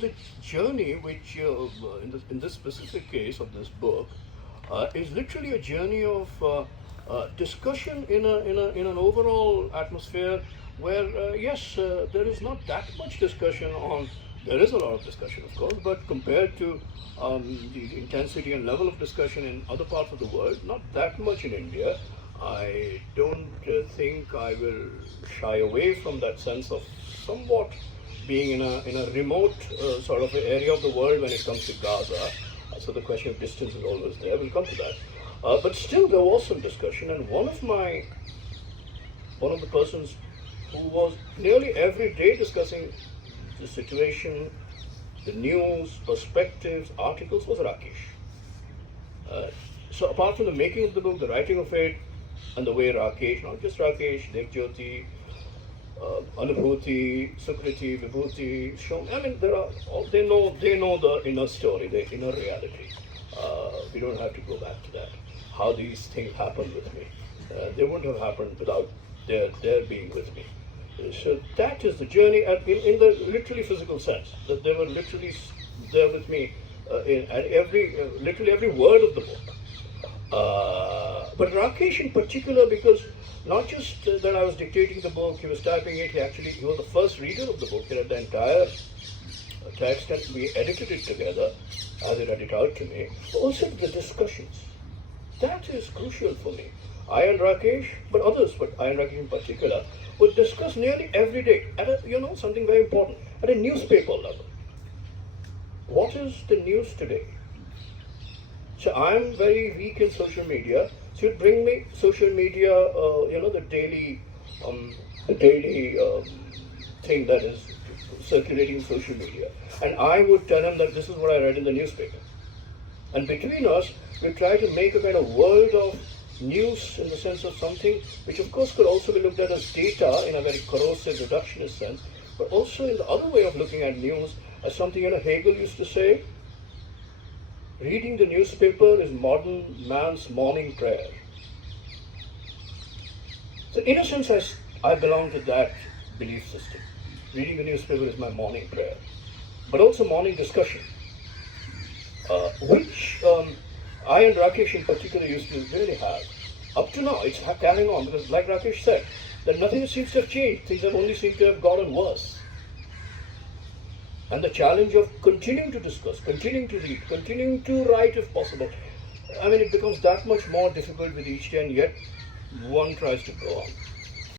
The journey, which in this specific case of this book, is literally a journey of discussion in an overall atmosphere where, yes, there is not that much discussion on. There is a lot of discussion, of course, but compared to the intensity and level of discussion in other parts of the world, not that much in India. I don't think I will shy away from that sense of somewhat being in a remote sort of area of the world when it comes to Gaza. So the question of distance is always there. We'll come to that. But still, there was some discussion, and one of the persons who was nearly every day discussing the situation, the news, perspectives, articles was Rakesh. So apart from the making of the book, the writing of it, and the way Rakesh, not just Rakesh, Degjyoti, Anubhuti, Sukriti, Vibhuti, Shom. I mean, they know the inner story, the inner reality. We don't have to go back to that. How these things happened with me. They wouldn't have happened without their being with me. So that is the journey in the literally physical sense, that they were literally there with me at literally every word of the book. But Rakesh in particular, because not just that I was dictating the book, he was typing it, he was the first reader of the book. He read the entire text and we edited it together as he read it out to me. Also the discussions. That is crucial for me. I and Rakesh, but others, but I and Rakesh in particular, would discuss nearly every day at something very important, at a newspaper level. What is the news today? So I'm very weak in social media. So you'd bring me social media, the daily thing that is circulating in social media. And I would tell him that this is what I read in the newspaper. And between us, we try to make a kind of world of news in the sense of something which of course could also be looked at as data in a very corrosive reductionist sense, but also in the other way of looking at news as something, Hegel used to say, reading the newspaper is modern man's morning prayer. So in a sense, I belong to that belief system. Reading the newspaper is my morning prayer, but also morning discussion, which I and Rakesh in particular used to really have. Up to now, it's carrying on, because like Rakesh said, that nothing seems to have changed. Things have only seemed to have gotten worse. And the challenge of continuing to discuss, continuing to read, continuing to write if possible, I mean, it becomes that much more difficult with each day, and yet one tries to go on.